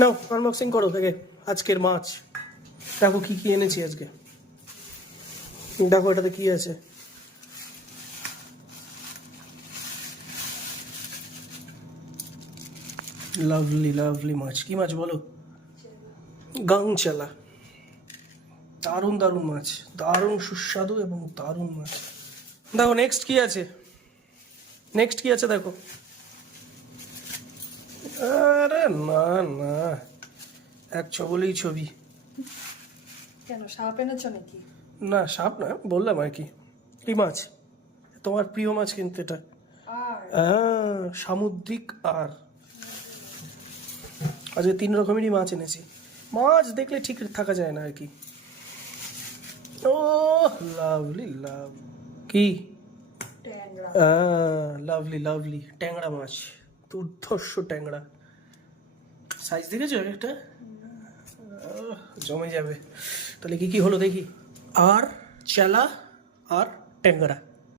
নাও unboxing করো থেকে আজকের মাছ। দেখো কি কি এনেছি আজকে। দেখো এটাতে কি আছে। লাভলি লাভলি মাছ। কি মাছ বলো? গাংচালা। দারুণ দারুণ মাছ, দারুণ সুস্বাদু এবং দারুণ মাছ। দেখো নেক্সট কি আছে, নেক্সট কি আছে দেখো। আরে না না, এক ছবলেই ছবি। কেন সাপ এনেছো নাকি? না সাপ না, বললাম আর কি। কি মাছ? তোমার প্রিয় মাছ কিন্তু এটা। আর সামুদ্রিক আর। আজকে 3 রকমেরই মাছ এনেছি। মাছ দেখলে ঠিক থাকা যায় না আর কি। ও লাভলি লাভ। কি? ট্যাংরা। লাভলি লাভলি ট্যাংরা মাছ, দুর্ধর্ষ ট্যাংরা। সাইজ দেখেছো একটা? জমে যাবে। তাহলে কি কি হলো দেখি। আর চেলা আর ট্যাংরা।